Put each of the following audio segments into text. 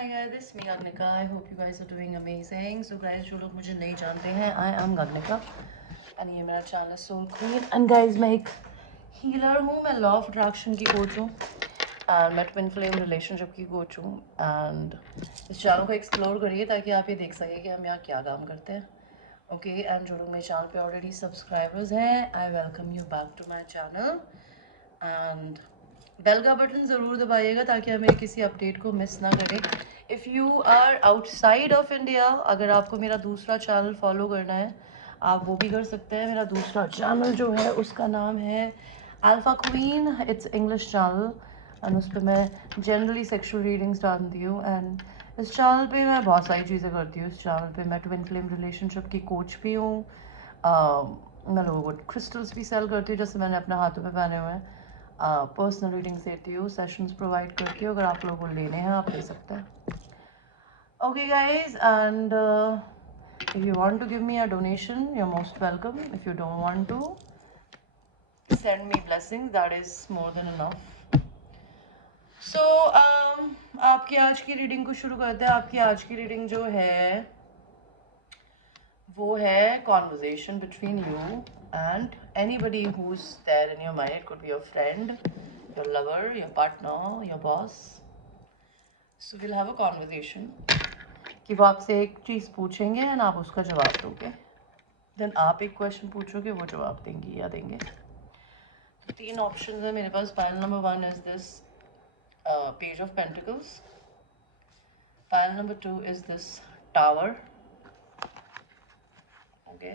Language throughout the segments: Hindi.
Hi guys, this is me Gagnika. I hope you guys are doing amazing. So guys, जो लोग मुझे नहीं जानते हैं, I am Gagnika and ये मेरा channel Soul Queen. And guys, मैं एक हीलर हूँ, मैं लॉ ऑफ अट्रैक्शन की कोच हूँ and मैं ट्विन फ्लेम रिलेशनशिप की कोच हूँ. And इस चैनल को एक्सप्लोर करिए ताकि आप ये देख सकें कि हम यहाँ क्या काम करते हैं. ओके एंड जो लोग मेरे चैनल पे ऑलरेडी सब्सक्राइबर्स हैं, I welcome you back to my channel and bell का बटन ज़रूर दबाइएगा ताकि हमें किसी अपडेट को मिस ना करें. If you are outside of India, अगर आपको मेरा दूसरा चैनल फॉलो करना है आप वो भी कर सकते हैं. मेरा दूसरा चैनल जो है उसका नाम है alpha queen. It's English channel and उस पर मैं जनरली सेक्शुअल रीडिंग्स डालती हूँ. एंड इस चैनल पे मैं बहुत सारी चीज़ें करती हूँ. इस चैनल पे मैं ट्विन फ्लेम रिलेशनशिप की कोच भी हूँ. मैं लोगों को क्रिस्टल्स भी सेल करती हूँ जैसे मैंने अपने हाथों में पहने हुए हैं. पर्सनल रीडिंग्स देती हूँ, सेशंस प्रोवाइड करती हूँ. अगर आप लोगों को लेने हैं आप ले सकते हैं. Okay guys, and if you want to give me a donation, you're most welcome. If you don't want to send me blessings, that is more than enough. So आपकी आज की रीडिंग को शुरू करते हैं. आपकी आज की रीडिंग जो है वो है conversation between you and anybody who is there in your mind. It could be your friend, your lover, your partner, your boss. So we'll have a conversation कि वो आपसे एक चीज़ पूछेंगे एंड आप उसका जवाब दोगे. देन आप एक क्वेश्चन पूछोगे, वो जवाब देंगी या देंगे. तो 3 ऑप्शन है मेरे पास. Pile number 1 is this page of pentacles. Pile number 2 is this tower. Okay.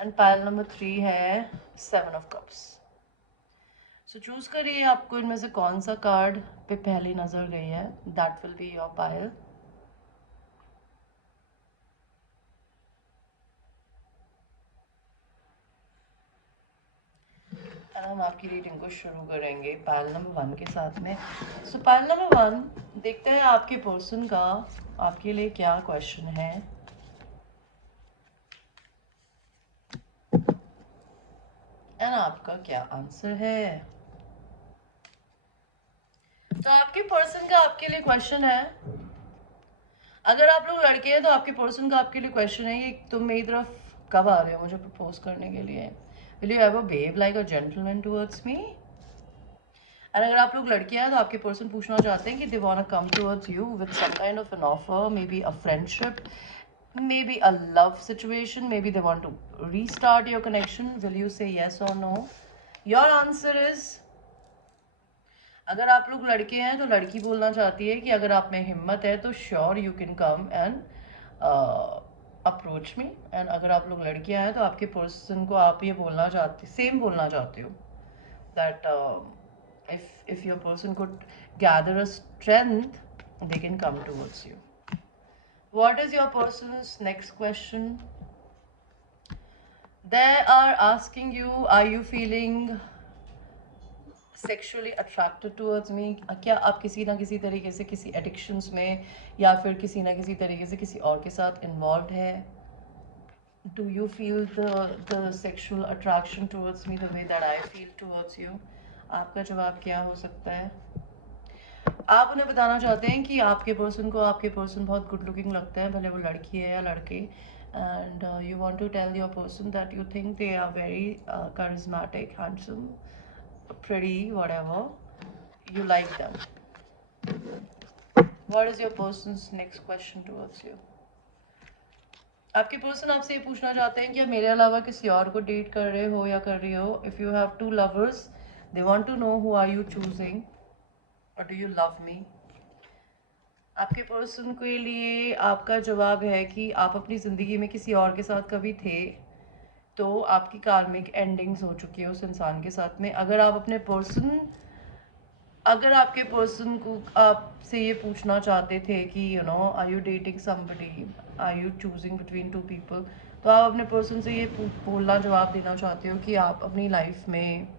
And pile number 3 है 7 ऑफ कप्स. सो चूज करिए आपको इनमें से कौन सा कार्ड पे पहली नजर गई है. That will be your pile. हम आपकी रीडिंग को शुरू करेंगे पाइल नंबर 1 के साथ में. सो पाइल नंबर 1, देखते हैं आपके पर्सन का आपके लिए क्या क्वेश्चन है. एंड आपका क्या आंसर है. तो आपके पर्सन का आपके लिए क्वेश्चन है. अगर आप लोग लड़के हैं तो आपके पर्सन का आपके लिए क्वेश्चन है कि तुम मेरी तरफ कब आ रहे हो मुझे प्रपोज करने के लिए. Will you ever behave like a gentleman towards me. And अगर आप लोग लड़के हैं तो आपके पर्सन पूछना चाहते हैं कि they want to come towards you with some kind of an offer, maybe a friendship, maybe a love situation, maybe they want to restart your connection. Will you say yes or no? Your answer is, अगर आप लोग लड़के हैं तो लड़की बोलना चाहती है कि अगर आप में हिम्मत है तो sure you can come and approach me. And अगर आप लोग लड़कियां हैं तो आपके पर्सन को आप ये बोलना चाहते, सेम बोलना चाहते हो that if your person could gather a strength, they can come towards you. What is your person's next question? They are asking you, are you feeling sexually attracted towards me? क्या आप किसी ना किसी तरीके से किसी addictions में या फिर किसी ना किसी तरीके से किसी और के साथ involved है? Do you feel the sexual attraction towards me the way that I feel towards you? आपका जवाब क्या हो सकता है? आप उन्हें बताना चाहते हैं कि आपके पर्सन को आपके पर्सन बहुत गुड लुकिंग लगते हैं, भले वो लड़की है या लड़के. And you want to tell your person that you think they are very charismatic, handsome, pretty, whatever. You like them. What is your person's next question towards you? आपके पर्सन आपसे ये पूछना चाहते हैं कि आप मेरे अलावा किसी और को डेट कर रहे हो या कर रही हो. If you have 2 lovers, they want to know who are you choosing or do you love me. आपके पर्सन के लिए आपका जवाब है कि आप अपनी ज़िंदगी में किसी और के साथ कभी थे तो आपकी कार्मिक एंडिंग्स हो चुकी है उस इंसान के साथ में. अगर आपके पर्सन को आपसे ये पूछना चाहते थे कि you know are you dating somebody, are you choosing between 2 people, तो आप अपने पर्सन से ये बोलना जवाब देना चाहते हो कि आप अपनी लाइफ में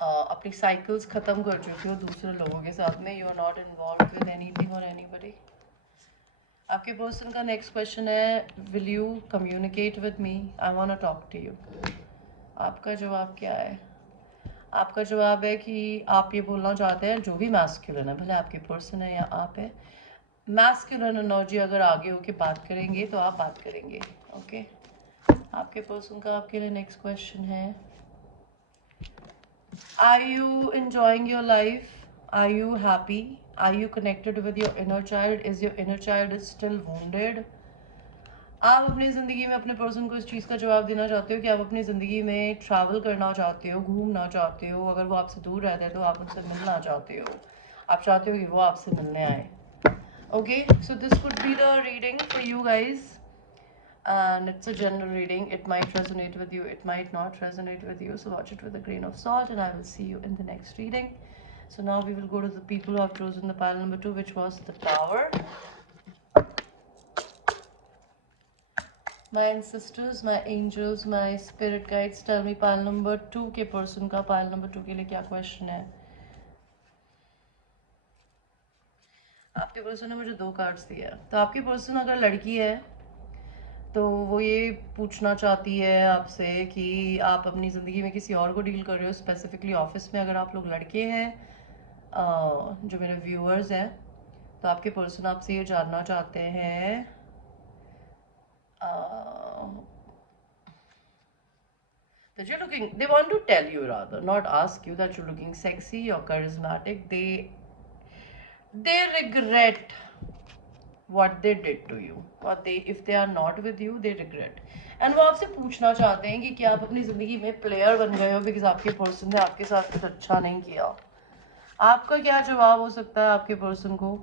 अपनी साइकिल्स ख़त्म कर चुके हो दूसरे लोगों के साथ में. You are not involve with anything और एनीबडी. आपके पर्सन का नेक्स्ट क्वेश्चन है, will you communicate with me, I want to talk to you. आपका जवाब क्या है? आपका जवाब है कि आप ये बोलना चाहते हैं जो भी मैस्कुलिन है, भले आपके पर्सन है या आप है, मैस्कुलिन एनर्जी अगर आगे होके बात करेंगे तो आप बात करेंगे। ओके, आपके पर्सन का आपके लिए नेक्स्ट क्वेश्चन है, are you enjoying your life, are you happy, are you connected with your inner child, is your inner child still wounded. आप अपनी ज़िंदगी में अपने पर्सन को इस चीज़ का जवाब देना चाहते हो कि आप अपनी ज़िंदगी में ट्रैवल करना चाहते हो, घूमना चाहते हो, अगर वो आपसे दूर रहते हैं तो आप उनसे मिलना चाहते हो, आप चाहते हो कि वो आपसे मिलने आए। Okay, so this would be the reading for you guys and it's a general reading. It might resonate with you, it might not resonate with you, so watch it with a grain of salt, and I will see you in the next reading. So now we will go to the people who have chosen the pile number 2, which was the Tower. My ancestors, my angels, my spirit guides, tell me pile number 2 के person का pile number 2 के लिए क्या question है। आपके पर्सन ने मुझे 2 कार्ड्स दिए हैं, तो आपकी पर्सन अगर लड़की है तो वो ये पूछना चाहती है आपसे कि आप अपनी ज़िंदगी में किसी और को डील कर रहे हो, स्पेसिफिकली ऑफिस में। अगर आप लोग लड़के हैं, जो मेरे व्यूअर्स हैं, तो आपके पर्सन आपसे ये जानना चाहते हैं that you're looking, they want to tell you rather, not ask you, that you're looking sexy, you're charismatic. They regret what they did to you, or they, if they are not with you, they regret. And वो आपसे पूछना चाहते हैं कि क्या आप अपनी ज़िंदगी में प्लेयर बन गए हो बिकॉज आपके पर्सन ने आपके साथ कुछ अच्छा नहीं किया। आपका क्या जवाब हो सकता है आपके पर्सन को?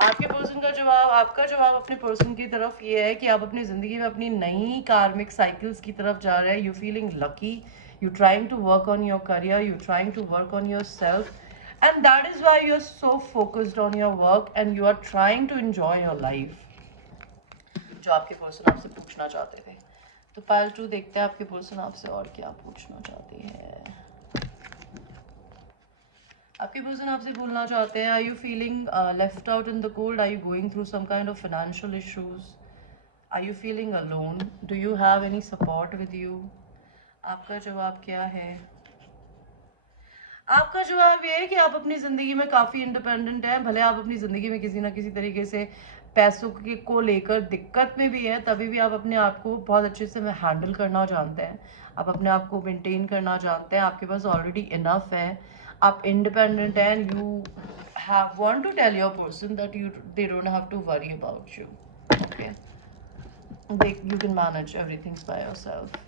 आपके पर्सन का जवाब, आपका जवाब अपने पर्सन की तरफ ये है कि आप अपनी ज़िंदगी में अपनी नई कार्मिक साइकिल्स की तरफ जा रहे हैं। You feeling lucky, you trying to work on your career, you trying to work on yourself, and that is why you are so focused on your work and you are trying to enjoy your life, जो आपके पर्सन आपसे पूछना चाहते थे। तो पाइल 2 देखते हैं आपके पर्सन आपसे और क्या पूछना चाहते हैं। आपके पर्सन आपसे बोलना चाहते हैं, are you feeling left out in the cold, are you going through some kind of financial issues, are you feeling alone, do you have any support with you. आपका जवाब क्या है? आपका जवाब ये है कि आप अपनी ज़िंदगी में काफ़ी इंडिपेंडेंट हैं। भले आप अपनी ज़िंदगी में किसी ना किसी तरीके से पैसों के को लेकर दिक्कत में भी है, तभी भी आप अपने आप को बहुत अच्छे से हैंडल करना जानते हैं, आप अपने आप को मेंटेन करना जानते हैं, आपके पास ऑलरेडी इनफ है, आप इंडिपेंडेंट हैं। You have want to tell your person that you they don't have to worry about you. Okay, you can manage everything by yourself.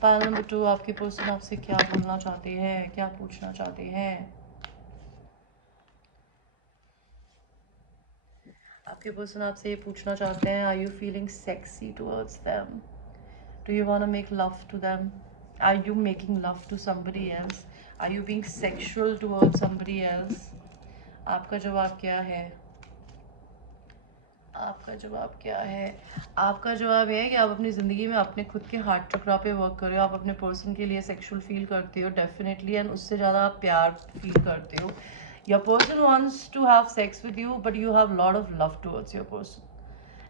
Pile number 2, आपके पर्सन आपसे क्या बोलना चाहते हैं, क्या पूछना चाहते हैं? आपके पर्सन आपसे ये पूछना चाहते हैं, are you feeling sexy towards them, do you want to make love to them, are you making love to somebody else, are you being sexual towards somebody else. आपका जवाब क्या है? आपका जवाब क्या है? आपका जवाब है कि आप अपनी ज़िंदगी में अपने खुद के हार्ट चक्रा पे वर्क कर रहे हो, आप अपने पर्सन के लिए सेक्सुअल फील करते हो डेफिनेटली, एंड उससे ज़्यादा आप प्यार फील करते हो। Your person wants to have sex with you, but you have lot of love towards your person,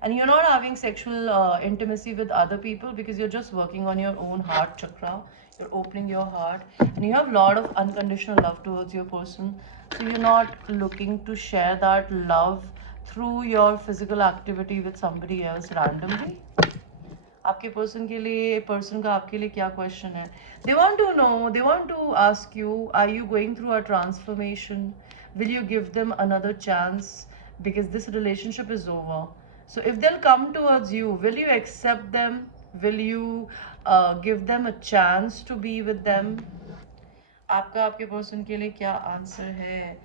and you're not having sexual intimacy with other people because you're just working on your own heart chakra, you're opening your heart, and you have a lot of unconditional love towards your person, so you're not looking to share that love through your physical activity with somebody else randomly. आपके पर्सन के लिए, पर्सन का आपके लिए क्या क्वेश्चन है? They want to know, they want to ask you, are you going through a transformation, will you give them another chance because this relationship is over. So if they'll come towards you, will you accept them? Will you give them a chance to be with them? आपका आपके पर्सन के लिए क्या आंसर है?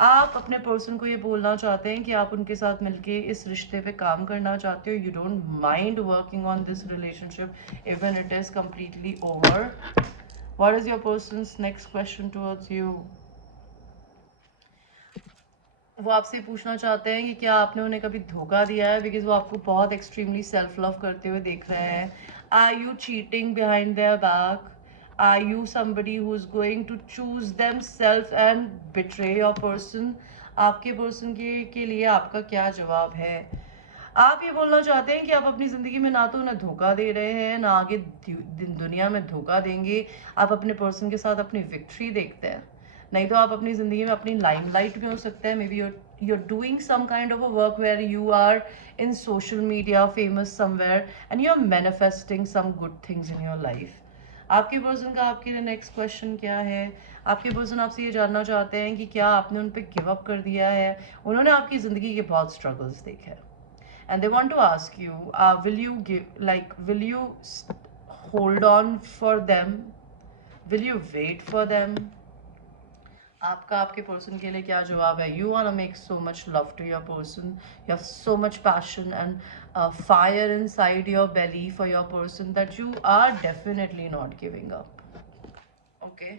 आप अपने पर्सन को ये बोलना चाहते हैं कि आप उनके साथ मिलके इस रिश्ते पे काम करना चाहते हो, you don't mind working on this relationship even it is completely over. What is your persons next question towards you? वो आपसे पूछना चाहते हैं कि क्या आपने उन्हें कभी धोखा दिया है, बिकॉज वो आपको बहुत एक्सट्रीमली सेल्फ लव करते हुए देख रहे हैं। Are you cheating behind their back? Are you somebody who is going to choose them self and betray your person? आपके पर्सन के लिए आपका क्या जवाब है? आप ये बोलना चाहते हैं कि आप अपनी ज़िंदगी में ना तो उन्हें धोखा दे रहे हैं, ना आगे दुनिया में धोखा देंगे। आप अपने पर्सन के साथ अपनी विक्ट्री देखते हैं। नहीं तो आप अपनी ज़िंदगी में अपनी लाइमलाइट में हो सकते हैं। May be you're doing some kind of a work where you are in social media famous somewhere and you're manifesting some good things in your life. आपके पर्सन का आपके लिए नेक्स्ट क्वेश्चन क्या है? आपके पर्सन आपसे ये जानना चाहते हैं कि क्या आपने उन पर गिव अप कर दिया है? उन्होंने आपकी ज़िंदगी के बहुत स्ट्रगल्स देखे हैं and they want to ask you, will you will you hold on for them? Will you wait for them? आपका आपके पर्सन के लिए क्या जवाब है? You want to make so much love to your person, you have so much passion and fire inside your belly for your person that you are definitely not giving up, okay,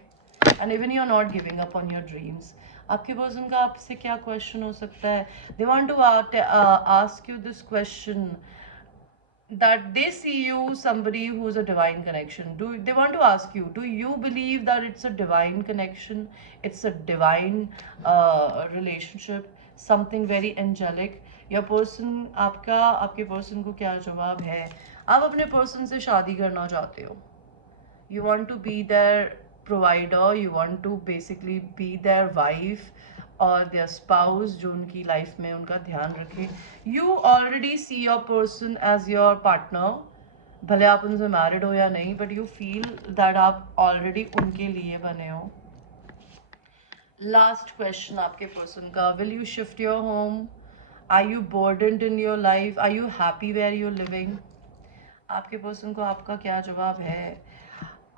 and even you are not giving up on your dreams. आपके पर्सन का आपसे क्या क्वेश्चन हो सकता है? They want to ask you this question that they see you somebody who's a divine connection. Do they want to ask you, do you believe that it's a divine connection, it's a divine relationship, something very angelic? your person, आपका आपके पर्सन को क्या जवाब है? आप अपने पर्सन से शादी करना चाहते हो. you want to be their provider, you want to basically be their wife और their spouse जो उनकी लाइफ में उनका ध्यान रखे. You already see your person as your partner, भले आप उनसे मैरिड हो या नहीं, but you feel that आप already उनके लिए बने हो. लास्ट क्वेश्चन आपके पर्सन का, will you shift your home? Are you burdened in your life? Are you happy where you're living? आपके पर्सन को आपका क्या जवाब है?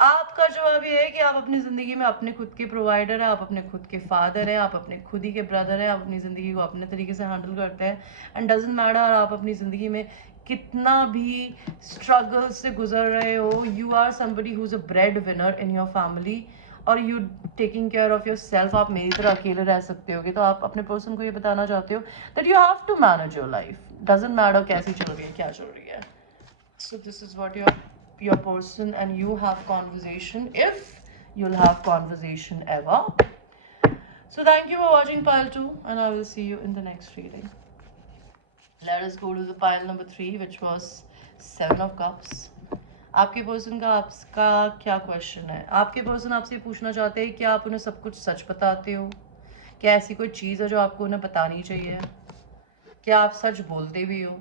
आपका जवाब ये है कि आप अपनी ज़िंदगी में अपने खुद के प्रोवाइडर हैं, आप अपने खुद के फादर हैं, आप अपने खुद ही के ब्रदर हैं, आप अपनी ज़िंदगी को अपने तरीके से हैंडल करते हैं. एंड डजेंट मैटर आप अपनी ज़िंदगी में कितना भी स्ट्रगल से गुजर रहे हो, you are somebody who is a bread winner in your family और you taking care of yourself. आप मेरी तरह अकेले रह सकते होगे. तो आप अपने पर्सन को ये बताना चाहते हो that you have to manage your life, doesn't matter कैसी चल रही है, क्या चल रही है. So this is what your person and you have conversation, if you'll have conversation ever. So thank you for watching pile 2 and I will see you in the next reading. Let us go to the pile number 3 which was 7 of cups. आपके पर्सन का आपका क्या क्वेश्चन है? आपके पर्सन आपसे पूछना चाहते हैं कि आप उन्हें सब कुछ सच बताते हो? क्या ऐसी कोई चीज़ है जो आपको उन्हें बतानी चाहिए? क्या आप सच बोलते भी हो?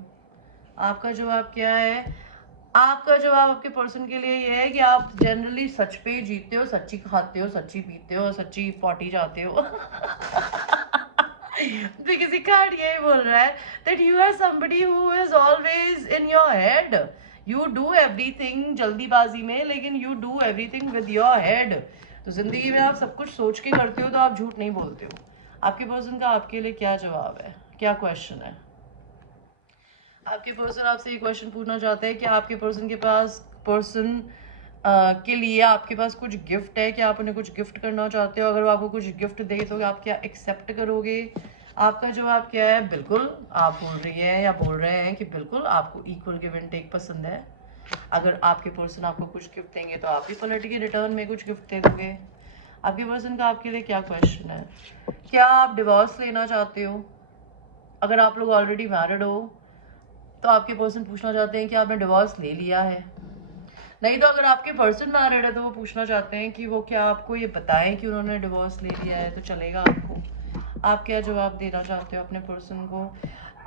आपका जवाब क्या है? आपका जवाब आपके पर्सन के लिए ये है कि आप जनरली सच पे ही जीते हो, सच्ची खाते हो, सच्ची पीते हो, सच्ची पॉटी जाते हो. बिकॉज ये कार्ड यही बोल रहा है that you are somebody who is always in your head. You do everything जल्दीबाजी में, लेकिन you do everything with your head. तो जिंदगी में आप सब कुछ सोच के करते हो, तो आप झूठ नहीं बोलते हो. आपके पर्सन का आपके लिए क्या जवाब है, क्या क्वेश्चन है? आपके पर्सन आपसे ये क्वेश्चन पूछना चाहते हैं कि आपके पर्सन के पास के लिए आपके पास कुछ गिफ्ट है, क्या आप उन्हें कुछ गिफ्ट करना चाहते हो? अगर वो आपको कुछ गिफ्ट दे तो आप क्या एक्सेप्ट करोगे? आपका जवाब क्या है? बिल्कुल. आप बोल रही है या बोल रहे हैं कि बिल्कुल आपको इक्वल गिव एंड टेक पसंद है. अगर आपके पर्सन आपको कुछ गिफ्ट देंगे तो आप भी पलट के रिटर्न में कुछ गिफ्ट दे दोगे. आपके पर्सन का आपके लिए क्या क्वेश्चन है? क्या आप डिवोर्स लेना चाहते हो? अगर आप लोग ऑलरेडी मैरिड हो तो आपके पर्सन पूछना चाहते हैं कि आपने डिवोर्स ले लिया है. नहीं तो अगर आपके पर्सन मैरिड है तो वो पूछना चाहते हैं कि वो क्या आपको ये बताएं कि उन्होंने डिवोर्स ले लिया है तो चलेगा आपको. आप क्या जवाब देना चाहते हो अपने पर्सन को?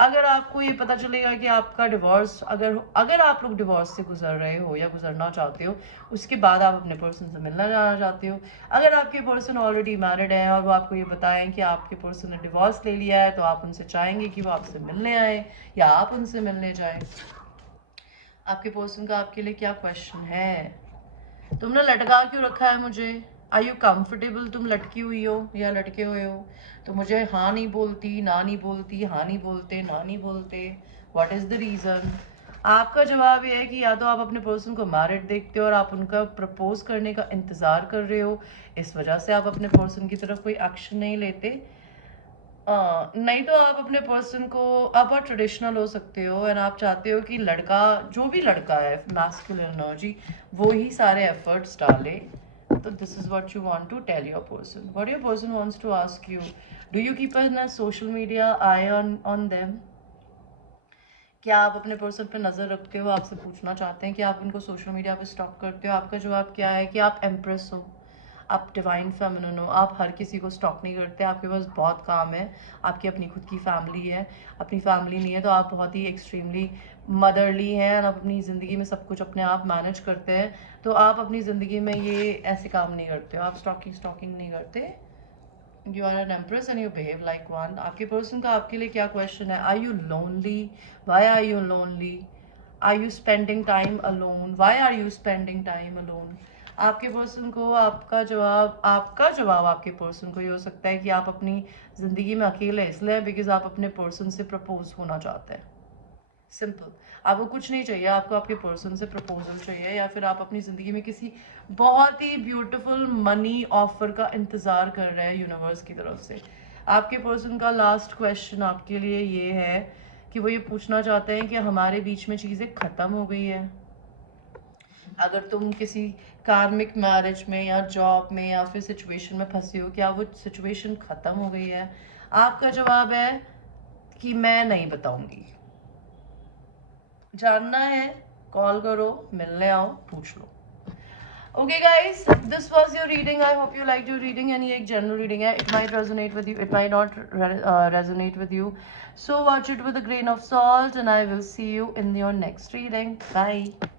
अगर आपको ये पता चलेगा कि आपका डिवोर्स, अगर आप लोग डिवोर्स से गुजर रहे हो या गुजरना चाहते हो, उसके बाद आप अपने पर्सन से मिलना जाना चाहते हो. अगर आपके पर्सन ऑलरेडी मैरिड है और वो आपको ये बताएं कि आपके पर्सन ने डिवोर्स ले लिया है, तो आप उनसे चाहेंगे कि वो आपसे मिलने आए या आप उनसे मिलने जाएं. आपके पर्सन का आपके लिए क्या क्वेश्चन है? तुमने लटका क्यों रखा है मुझे? Are you comfortable? तुम लटकी हुई हो या लटके हुए हो? तो मुझे हाँ नहीं बोलती, ना नहीं बोलती, हाँ नहीं बोलते, ना नहीं बोलते. What is the reason? आपका जवाब ये है कि या तो आप अपने पर्सन को मैरिड देखते हो और आप उनका प्रपोज करने का इंतज़ार कर रहे हो, इस वजह से आप अपने पर्सन की तरफ कोई एक्शन नहीं लेते. नहीं तो आप अपने पर्सन को, आप बहुत ट्रेडिशनल हो सकते हो एंड आप चाहते हो कि लड़का, जो भी लड़का है मैस्कुलिन एनर्जी, वो ही सारे एफर्ट्स डाले. तो this is what you want to tell your person. What your person wants to ask you, do you keep an social media eye on them? क्या आप अपने पर्सन पे नज़र रखते हो, आपसे पूछना चाहते हैं कि आप उनको सोशल मीडिया पे स्टॉक करते हो। आपका जवाब क्या है कि आप एम्प्रेस हो, आप डिवाइन फेमिनिन हो, आप हर किसी को स्टॉक नहीं करते, आपके पास बहुत काम है, आपकी अपनी खुद की फैमिली है। अपनी फैमिली नहीं है तो आप बहुत ही एक्सट्रीमली मदरली हैं और आप अपनी ज़िंदगी में सब कुछ अपने आप मैनेज करते हैं। तो आप अपनी ज़िंदगी में ये ऐसे काम नहीं करते हो, आप स्टॉकिंग नहीं करते। You are an empress and you behave like one. आपके पर्सन का आपके लिए क्या क्वेश्चन है? Are you lonely? Why are you lonely? Are you spending time alone? Why are you spending time alone? आपके पर्सन को आपका जवाब आपके पर्सन को ये हो सकता है कि आप अपनी ज़िंदगी में अकेले इसलिए बिकॉज आप अपने पर्सन से प्रपोज होना चाहते हैं। सिंपल। आपको कुछ नहीं चाहिए, आपको आपके पर्सन से प्रपोजल चाहिए, या फिर आप अपनी ज़िंदगी में किसी बहुत ही ब्यूटीफुल मनी ऑफर का इंतज़ार कर रहे हैं यूनिवर्स की तरफ से। आपके पर्सन का लास्ट क्वेश्चन आपके लिए ये है कि वो ये पूछना चाहते हैं कि हमारे बीच में चीज़ें ख़त्म हो गई है। अगर तुम किसी कार्मिक मैरिज में या जॉब में या फिर सिचुएशन में फंसी हो, क्या वो सिचुएशन ख़त्म हो गई है? आपका जवाब है कि मैं नहीं बताऊंगी। जानना है, कॉल करो, मिलने आओ, पूछ लो। Okay guys, this was your reading. I hope you liked your reading. And ये एक general reading है. It might resonate with you, it might not resonate with you. So watch it with a grain of salt and I will see you in your next reading. Bye.